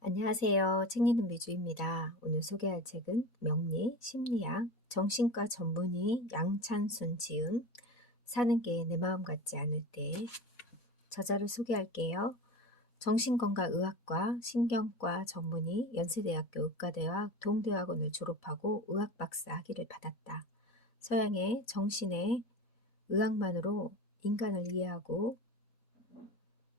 안녕하세요. 책 읽는 미주입니다. 오늘 소개할 책은 명리, 심리학, 정신과 전문의 양찬순 지음, 사는 게 내 마음 같지 않을 때. 저자를 소개할게요. 정신건강의학과, 신경과 전문의, 연세대학교 의과대학 동대학원을 졸업하고 의학 박사 학위를 받았다. 서양의 정신의 의학만으로 인간을 이해하고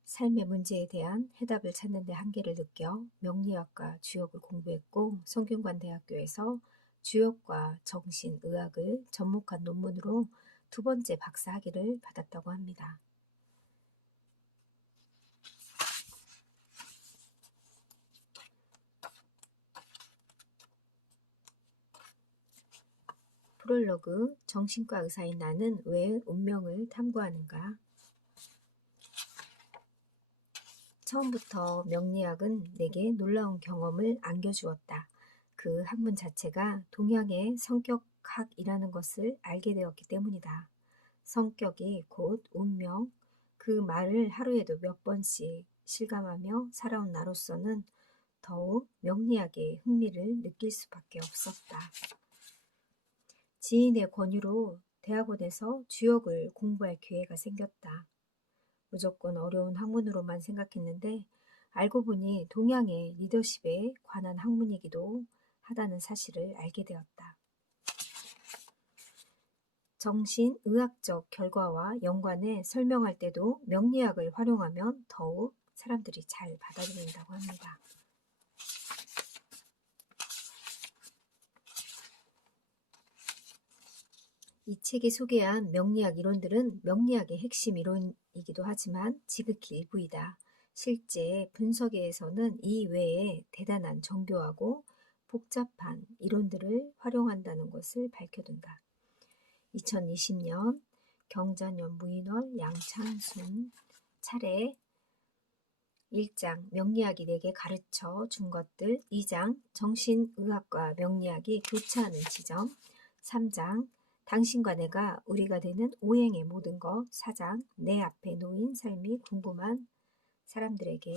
삶의 문제에 대한 해답을 찾는 데 한계를 느껴 명리학과 주역을 공부했고 성균관대학교에서 주역과 정신의학을 접목한 논문으로 두 번째 박사 학위를 받았다고 합니다. 프롤로그. 정신과 의사인 나는 왜 운명을 탐구하는가? 처음부터 명리학은 내게 놀라운 경험을 안겨주었다. 그 학문 자체가 동양의 성격학이라는 것을 알게 되었기 때문이다. 성격이 곧 운명, 그 말을 하루에도 몇 번씩 실감하며 살아온 나로서는 더욱 명리학에 흥미를 느낄 수밖에 없었다. 지인의 권유로 대학원에서 주역을 공부할 기회가 생겼다. 무조건 어려운 학문으로만 생각했는데 알고 보니 동양의 리더십에 관한 학문이기도 하다는 사실을 알게 되었다. 정신의학적 결과와 연관해 설명할 때도 명리학을 활용하면 더욱 사람들이 잘 받아들인다고 합니다. 이 책에 소개한 명리학 이론들은 명리학의 핵심 이론이기도 하지만 지극히 일부이다. 실제 분석에서는 이 외에 대단한 정교하고 복잡한 이론들을 활용한다는 것을 밝혀둔다. 2020년 경자년 무인월 양찬순 차례 1장 명리학이 내게 가르쳐 준 것들, 2장 정신의학과 명리학이 교차하는 지점, 3장 당신과 내가 우리가 되는 오행의 모든 것, 4장 내 앞에 놓인 삶이 궁금한 사람들에게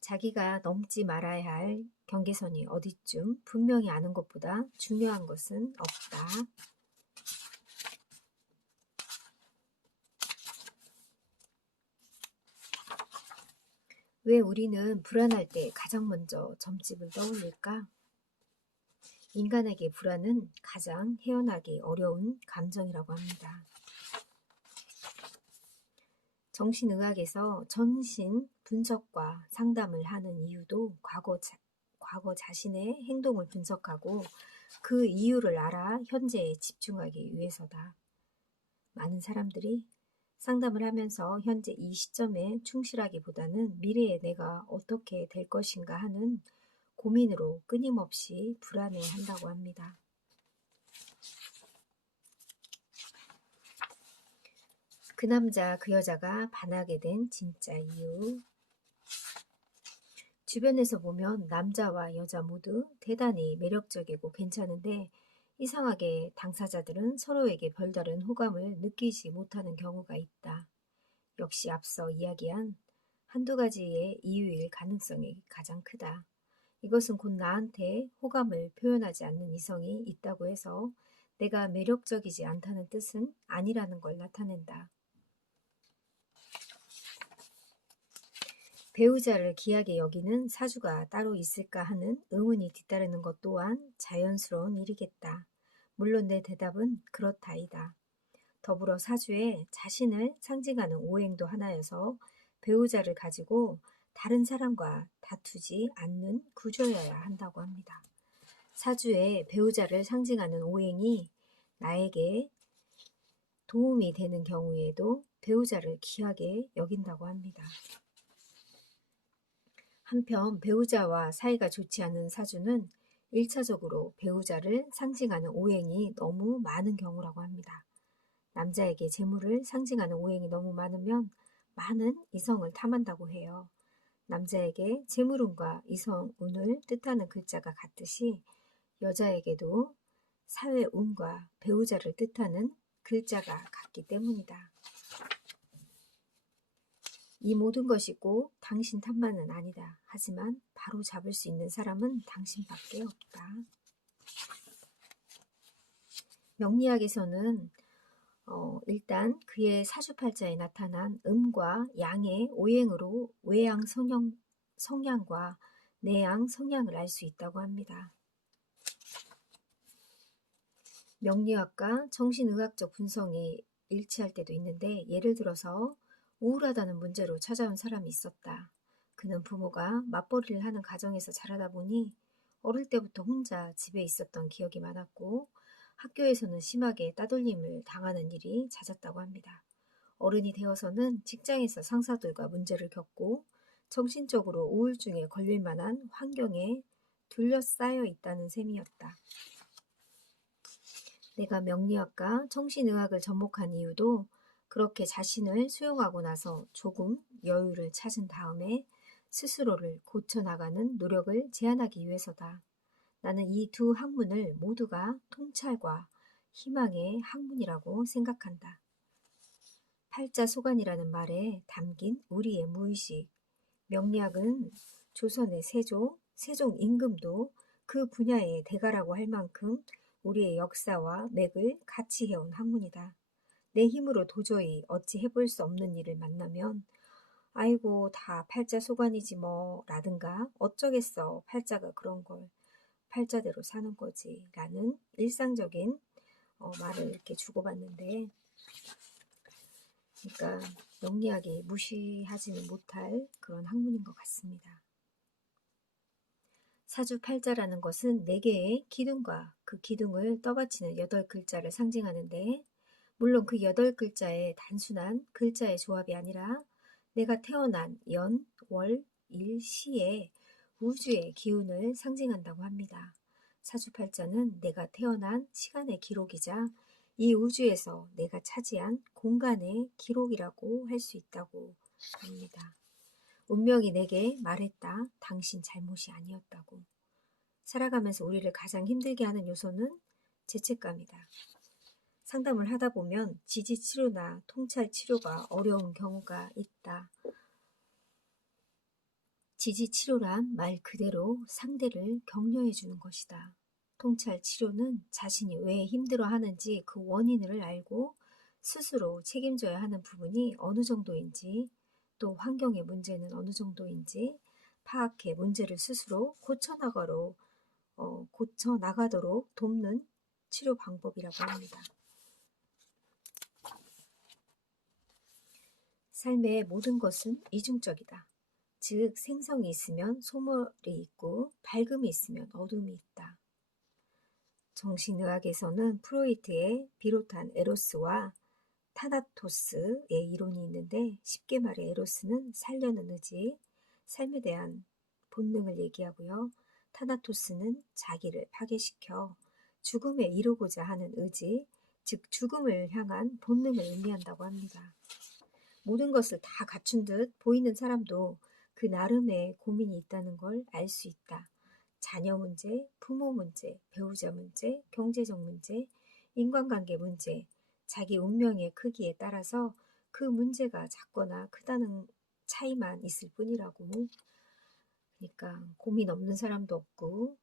자기가 넘지 말아야 할 경계선이 어디쯤 분명히 아는 것보다 중요한 것은 없다. 왜 우리는 불안할 때 가장 먼저 점집을 떠올릴까? 인간에게 불안은 가장 헤어나기 어려운 감정이라고 합니다. 정신의학에서 전신 분석과 상담을 하는 이유도 과거 자신의 행동을 분석하고 그 이유를 알아 현재에 집중하기 위해서다. 많은 사람들이 상담을 하면서 현재 이 시점에 충실하기보다는 미래에 내가 어떻게 될 것인가 하는 고민으로 끊임없이 불안해한다고 합니다. 그 남자 그 여자가 반하게 된 진짜 이유. 주변에서 보면 남자와 여자 모두 대단히 매력적이고 괜찮은데 이상하게 당사자들은 서로에게 별다른 호감을 느끼지 못하는 경우가 있다. 역시 앞서 이야기한 한두 가지의 이유일 가능성이 가장 크다. 이것은 곧 나한테 호감을 표현하지 않는 이성이 있다고 해서 내가 매력적이지 않다는 뜻은 아니라는 걸 나타낸다. 배우자를 귀하게 여기는 사주가 따로 있을까 하는 의문이 뒤따르는 것 또한 자연스러운 일이겠다. 물론 내 대답은 그렇다이다. 더불어 사주에 자신을 상징하는 오행도 하나여서 배우자를 가지고 다른 사람과 다투지 않는 구조여야 한다고 합니다. 사주에 배우자를 상징하는 오행이 나에게 도움이 되는 경우에도 배우자를 귀하게 여긴다고 합니다. 한편 배우자와 사이가 좋지 않은 사주는 1차적으로 배우자를 상징하는 오행이 너무 많은 경우라고 합니다. 남자에게 재물을 상징하는 오행이 너무 많으면 많은 이성을 탐한다고 해요. 남자에게 재물운과 이성운을 뜻하는 글자가 같듯이 여자에게도 사회운과 배우자를 뜻하는 글자가 같기 때문이다. 이 모든 것이 꼭 당신 탓만은 아니다. 하지만 바로 잡을 수 있는 사람은 당신밖에 없다. 명리학에서는 일단 그의 사주팔자에 나타난 음과 양의 오행으로 외양 성향과 내양 성향을 알 수 있다고 합니다. 명리학과 정신의학적 분석이 일치할 때도 있는데, 예를 들어서 우울하다는 문제로 찾아온 사람이 있었다. 그는 부모가 맞벌이를 하는 가정에서 자라다 보니 어릴 때부터 혼자 집에 있었던 기억이 많았고, 학교에서는 심하게 따돌림을 당하는 일이 잦았다고 합니다. 어른이 되어서는 직장에서 상사들과 문제를 겪고 정신적으로 우울증에 걸릴 만한 환경에 둘러싸여 있다는 셈이었다. 내가 명리학과 정신의학을 접목한 이유도 그렇게 자신을 수용하고 나서 조금 여유를 찾은 다음에 스스로를 고쳐나가는 노력을 제안하기 위해서다. 나는 이 두 학문을 모두가 통찰과 희망의 학문이라고 생각한다. 팔자소관이라는 말에 담긴 우리의 무의식, 명리학은 조선의 세종 임금도 그 분야의 대가라고 할 만큼 우리의 역사와 맥을 같이 해온 학문이다. 내 힘으로 도저히 어찌 해볼 수 없는 일을 만나면 아이고 다 팔자소관이지 뭐 라든가 어쩌겠어 팔자가 그런 걸 팔자대로 사는 거지 라는 일상적인 말을 이렇게 주고받는데, 그러니까 명리학이 무시하지는 못할 그런 학문인 것 같습니다. 사주팔자라는 것은 4개의 기둥과 그 기둥을 떠받치는 8글자를 상징하는데, 물론 그 8글자의 단순한 글자의 조합이 아니라 내가 태어난 연, 월, 일, 시의 우주의 기운을 상징한다고 합니다. 사주팔자는 내가 태어난 시간의 기록이자 이 우주에서 내가 차지한 공간의 기록이라고 할 수 있다고 합니다. 운명이 내게 말했다. 당신 잘못이 아니었다고. 살아가면서 우리를 가장 힘들게 하는 요소는 죄책감이다. 상담을 하다 보면 지지치료나 통찰치료가 어려운 경우가 있다. 지지치료란 말 그대로 상대를 격려해 주는 것이다. 통찰치료는 자신이 왜 힘들어하는지 그 원인을 알고 스스로 책임져야 하는 부분이 어느 정도인지, 또 환경의 문제는 어느 정도인지 파악해 문제를 스스로 고쳐나가도록 돕는 치료 방법이라고 합니다. 삶의 모든 것은 이중적이다. 즉 생성이 있으면 소멸이 있고 밝음이 있으면 어둠이 있다. 정신의학에서는 프로이트의 비롯한 에로스와 타나토스의 이론이 있는데, 쉽게 말해 에로스는 살려는 의지, 삶에 대한 본능을 얘기하고요. 타나토스는 자기를 파괴시켜 죽음에 이르고자 하는 의지, 즉 죽음을 향한 본능을 의미한다고 합니다. 모든 것을 다 갖춘 듯 보이는 사람도 그 나름의 고민이 있다는 걸 알 수 있다. 자녀 문제, 부모 문제, 배우자 문제, 경제적 문제, 인간관계 문제, 자기 운명의 크기에 따라서 그 문제가 작거나 크다는 차이만 있을 뿐이라고. 그러니까 고민 없는 사람도 없고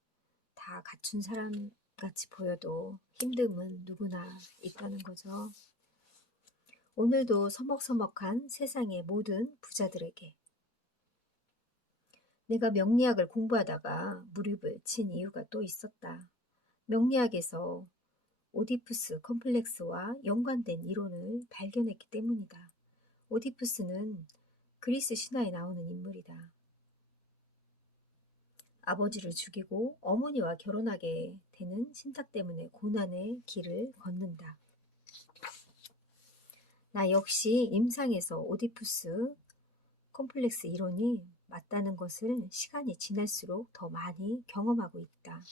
다 갖춘 사람 같이 보여도 힘듦은 누구나 있다는 거죠. 오늘도 서먹서먹한 세상의 모든 부자들에게 내가 명리학을 공부하다가 무릎을 친 이유가 또 있었다. 명리학에서 오디푸스 컴플렉스와 연관된 이론을 발견했기 때문이다. 오디푸스는 그리스 신화에 나오는 인물이다. 아버지를 죽이고 어머니와 결혼하게 되는 신탁 때문에 고난의 길을 걷는다. 나 역시 임상에서 오디푸스 컴플렉스 이론이 맞다는 것을 시간이 지날수록 더 많이 경험하고 있다.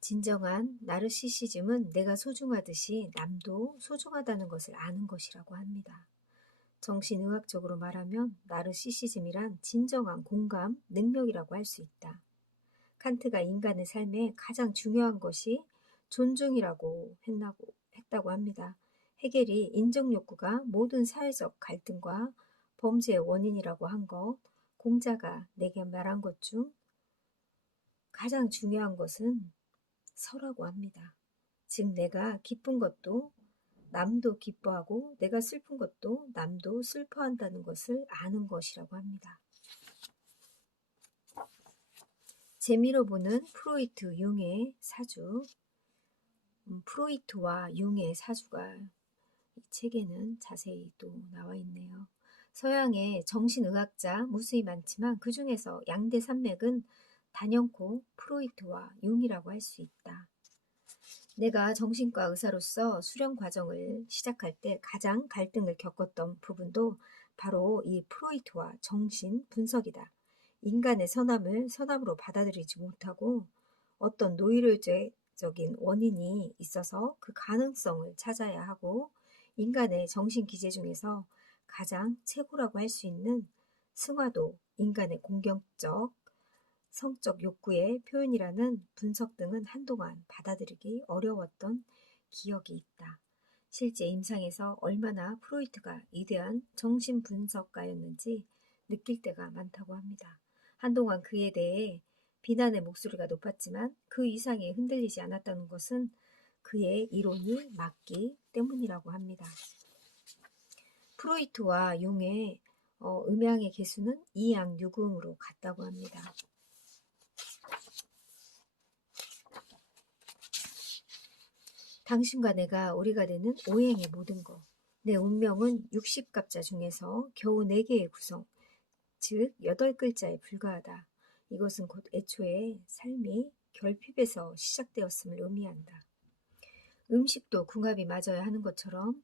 진정한 나르시시즘은 내가 소중하듯이 남도 소중하다는 것을 아는 것이라고 합니다. 정신의학적으로 말하면 나르시시즘이란 진정한 공감 능력이라고 할 수 있다. 칸트가 인간의 삶에 가장 중요한 것이 존중이라고 했다고 했다고 합니다. 헤겔이 인정욕구가 모든 사회적 갈등과 범죄의 원인이라고 한 것, 공자가 내게 말한 것 중 가장 중요한 것은 서라고 합니다. 즉 내가 기쁜 것도 남도 기뻐하고 내가 슬픈 것도 남도 슬퍼한다는 것을 아는 것이라고 합니다. 재미로 보는 프로이트 융의 사주. 프로이트와 융의 사주가 이 책에는 자세히 또 나와 있네요. 서양의 정신의학자 무수히 많지만 그 중에서 양대 산맥은 단연코 프로이트와 융이라고 할 수 있다. 내가 정신과 의사로서 수련 과정을 시작할 때 가장 갈등을 겪었던 부분도 바로 이 프로이트와 정신 분석이다. 인간의 선함을 선함으로 받아들이지 못하고 어떤 노이로제적인 원인이 있어서 그 가능성을 찾아야 하고 인간의 정신 기제 중에서 가장 최고라고 할 수 있는 승화도, 인간의 공격적, 성적 욕구의 표현이라는 분석 등은 한동안 받아들이기 어려웠던 기억이 있다. 실제 임상에서 얼마나 프로이트가 위대한 정신분석가였는지 느낄 때가 많다고 합니다. 한동안 그에 대해 비난의 목소리가 높았지만 그 이상에 흔들리지 않았다는 것은 그의 이론이 맞기 때문이라고 합니다. 프로이트와 융의 음양의 개수는 이양육음으로 같다고 합니다. 당신과 내가 우리가 되는 오행의 모든 것. 내 운명은 60갑자 중에서 겨우 4개의 구성, 즉 8글자에 불과하다. 이것은 곧 애초에 삶이 결핍에서 시작되었음을 의미한다. 음식도 궁합이 맞아야 하는 것처럼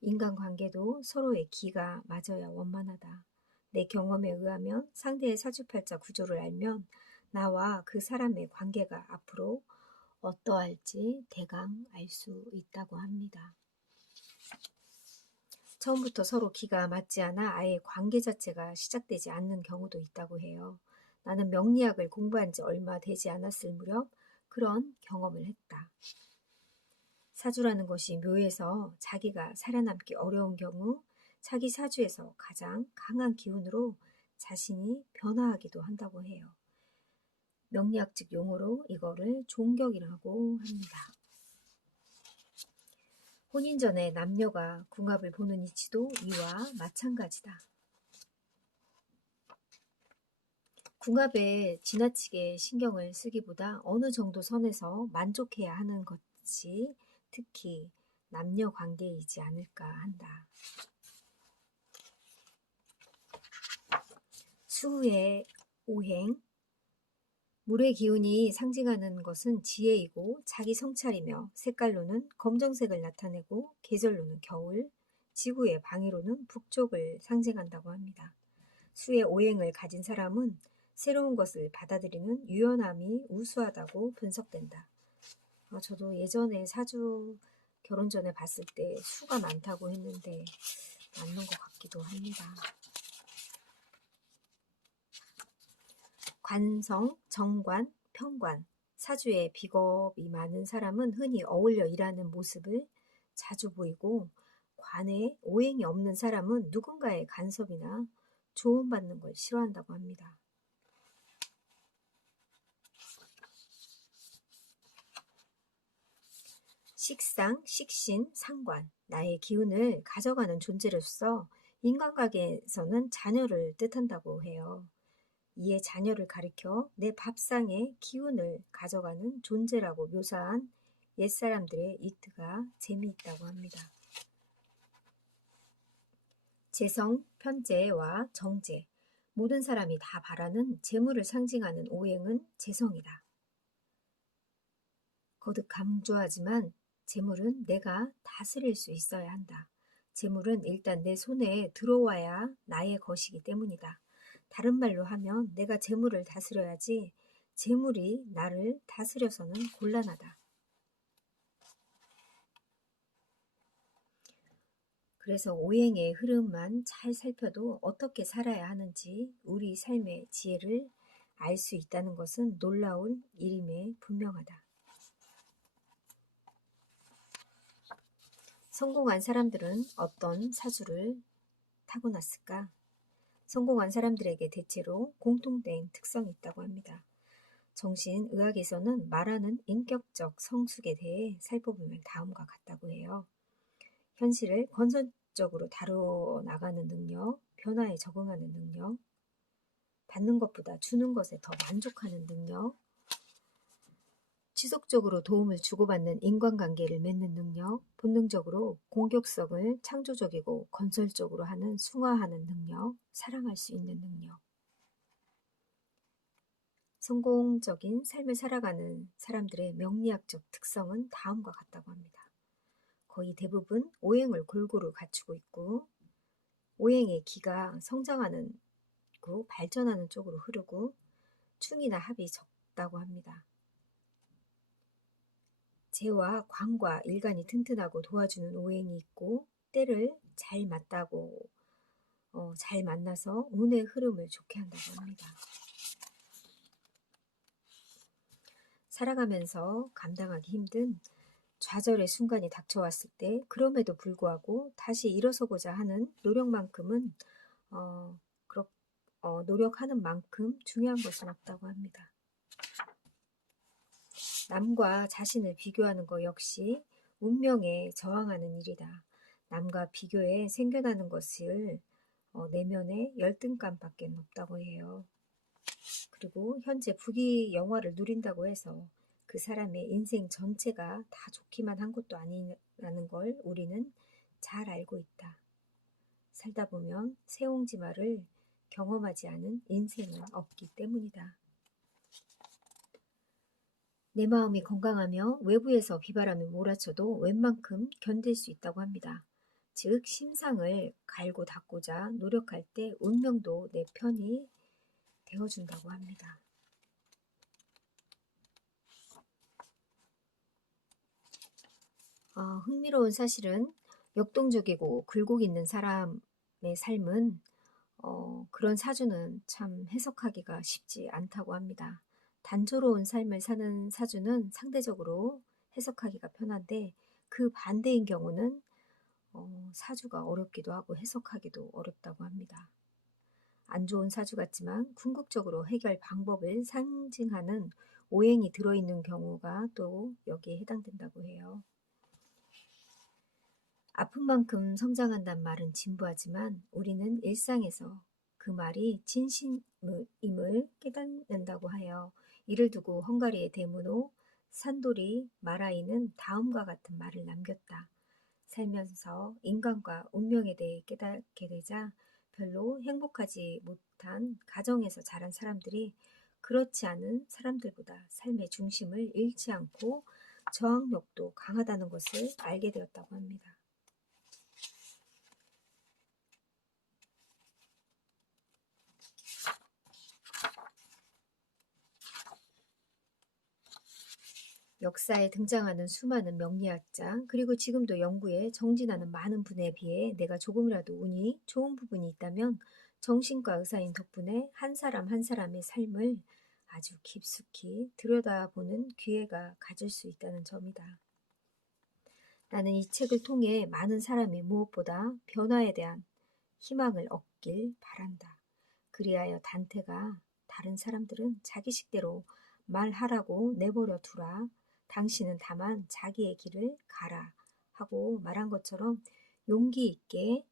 인간관계도 서로의 기가 맞아야 원만하다. 내 경험에 의하면 상대의 사주팔자 구조를 알면 나와 그 사람의 관계가 앞으로 어떠할지 대강 알 수 있다고 합니다. 처음부터 서로 기가 맞지 않아 아예 관계 자체가 시작되지 않는 경우도 있다고 해요. 나는 명리학을 공부한 지 얼마 되지 않았을 무렵 그런 경험을 했다. 사주라는 것이 묘해서 자기가 살아남기 어려운 경우 자기 사주에서 가장 강한 기운으로 자신이 변화하기도 한다고 해요. 명리학적 용어로 이거를 종격이라고 합니다. 혼인 전에 남녀가 궁합을 보는 이치도 이와 마찬가지다. 궁합에 지나치게 신경을 쓰기보다 어느 정도 선에서 만족해야 하는 것이 특히 남녀 관계이지 않을까 한다. 수의 오행, 물의 기운이 상징하는 것은 지혜이고 자기 성찰이며 색깔로는 검정색을 나타내고 계절로는 겨울, 지구의 방위로는 북쪽을 상징한다고 합니다. 수의 오행을 가진 사람은 새로운 것을 받아들이는 유연함이 우수하다고 분석된다. 저도 예전에 사주 결혼 전에 봤을 때 수가 많다고 했는데 맞는 것 같기도 합니다. 관성, 정관, 편관, 사주에 비겁이 많은 사람은 흔히 어울려 일하는 모습을 자주 보이고 관에 오행이 없는 사람은 누군가의 간섭이나 조언받는 걸 싫어한다고 합니다. 식상, 식신, 상관, 나의 기운을 가져가는 존재로서 인간관계에서는 자녀를 뜻한다고 해요. 이에 자녀를 가리켜 내 밥상의 기운을 가져가는 존재라고 묘사한 옛사람들의 이트가 재미있다고 합니다. 재성, 편재와 정재, 모든 사람이 다 바라는 재물을 상징하는 오행은 재성이다. 거듭 강조하지만 재물은 내가 다스릴 수 있어야 한다. 재물은 일단 내 손에 들어와야 나의 것이기 때문이다. 다른 말로 하면 내가 재물을 다스려야지 재물이 나를 다스려서는 곤란하다. 그래서 오행의 흐름만 잘 살펴도 어떻게 살아야 하는지 우리 삶의 지혜를 알 수 있다는 것은 놀라운 일임에 분명하다. 성공한 사람들은 어떤 사주를 타고났을까? 성공한 사람들에게 대체로 공통된 특성이 있다고 합니다. 정신의학에서는 말하는 인격적 성숙에 대해 살펴보면 다음과 같다고 해요. 현실을 건설적으로 다루어 나가는 능력, 변화에 적응하는 능력, 받는 것보다 주는 것에 더 만족하는 능력, 지속적으로 도움을 주고받는 인간관계를 맺는 능력, 본능적으로 공격성을 창조적이고 건설적으로 하는 숭화하는 능력, 사랑할 수 있는 능력. 성공적인 삶을 살아가는 사람들의 명리학적 특성은 다음과 같다고 합니다. 거의 대부분 오행을 골고루 갖추고 있고, 오행의 기가 성장하는 발전하는 쪽으로 흐르고 충이나 합이 적다고 합니다. 재와 관과 일간이 튼튼하고 도와주는 오행이 있고, 때를 잘 맞다고 잘 만나서 운의 흐름을 좋게 한다고 합니다. 살아가면서 감당하기 힘든 좌절의 순간이 닥쳐왔을 때 그럼에도 불구하고 다시 일어서고자 하는 노력만큼은 노력하는 만큼 중요한 것은 없다고 합니다. 남과 자신을 비교하는 것 역시 운명에 저항하는 일이다. 남과 비교해 생겨나는 것을 내면에 열등감밖에 없다고 해요. 그리고 현재 부귀 영화를 누린다고 해서 그 사람의 인생 전체가 다 좋기만 한 것도 아니라는 걸 우리는 잘 알고 있다. 살다 보면 새옹지마를 경험하지 않은 인생은 없기 때문이다. 내 마음이 건강하며 외부에서 비바람이 몰아쳐도 웬만큼 견딜 수 있다고 합니다. 즉 심상을 갈고 닦고자 노력할 때 운명도 내 편이 되어준다고 합니다. 흥미로운 사실은 역동적이고 굴곡 있는 사람의 삶은 그런 사주는 참 해석하기가 쉽지 않다고 합니다. 단조로운 삶을 사는 사주는 상대적으로 해석하기가 편한데 그 반대인 경우는 사주가 어렵기도 하고 해석하기도 어렵다고 합니다. 안 좋은 사주 같지만 궁극적으로 해결 방법을 상징하는 오행이 들어있는 경우가 또 여기에 해당된다고 해요. 아픈 만큼 성장한단 말은 진부하지만 우리는 일상에서 그 말이 진심임을 깨닫는다고 하여 이를 두고 헝가리의 대문호 산도리 마라이는 다음과 같은 말을 남겼다. 살면서 인간과 운명에 대해 깨닫게 되자 별로 행복하지 못한 가정에서 자란 사람들이 그렇지 않은 사람들보다 삶의 중심을 잃지 않고 저항력도 강하다는 것을 알게 되었다고 합니다. 역사에 등장하는 수많은 명리학자, 그리고 지금도 연구에 정진하는 많은 분에 비해 내가 조금이라도 운이 좋은 부분이 있다면 정신과 의사인 덕분에 한 사람 한 사람의 삶을 아주 깊숙이 들여다보는 기회가 가질 수 있다는 점이다. 나는 이 책을 통해 많은 사람이 무엇보다 변화에 대한 희망을 얻길 바란다. 그리하여 단테가 다른 사람들은 자기식대로 말하라고 내버려 두라. 당신은 다만 자기의 길을 가라 하고 말한 것처럼 용기 있게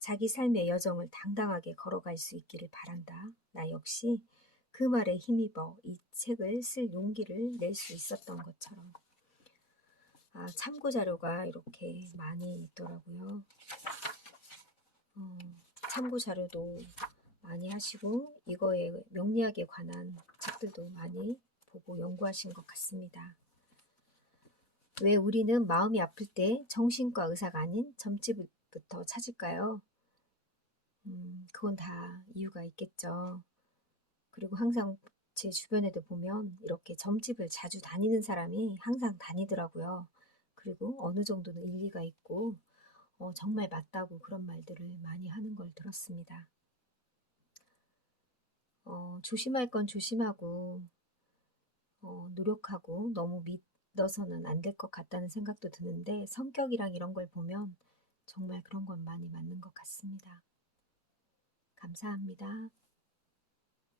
자기 삶의 여정을 당당하게 걸어갈 수 있기를 바란다. 나 역시 그 말에 힘입어 이 책을 쓸 용기를 낼 수 있었던 것처럼. 참고 자료가 이렇게 많이 있더라고요. 참고 자료도 많이 하시고 이거에 명리학에 관한 책들도 많이 보고 연구하신 것 같습니다. 왜 우리는 마음이 아플 때 정신과 의사가 아닌 점집부터 찾을까요? 그건 다 이유가 있겠죠. 그리고 항상 제 주변에도 보면 이렇게 점집을 자주 다니는 사람이 항상 다니더라고요. 그리고 어느 정도는 일리가 있고 정말 맞다고 그런 말들을 많이 하는 걸 들었습니다. 조심할 건 조심하고 노력하고 너무 넣어서는 안 될 것 같다는 생각도 드는데 성격이랑 이런 걸 보면 정말 그런 건 많이 맞는 것 같습니다. 감사합니다.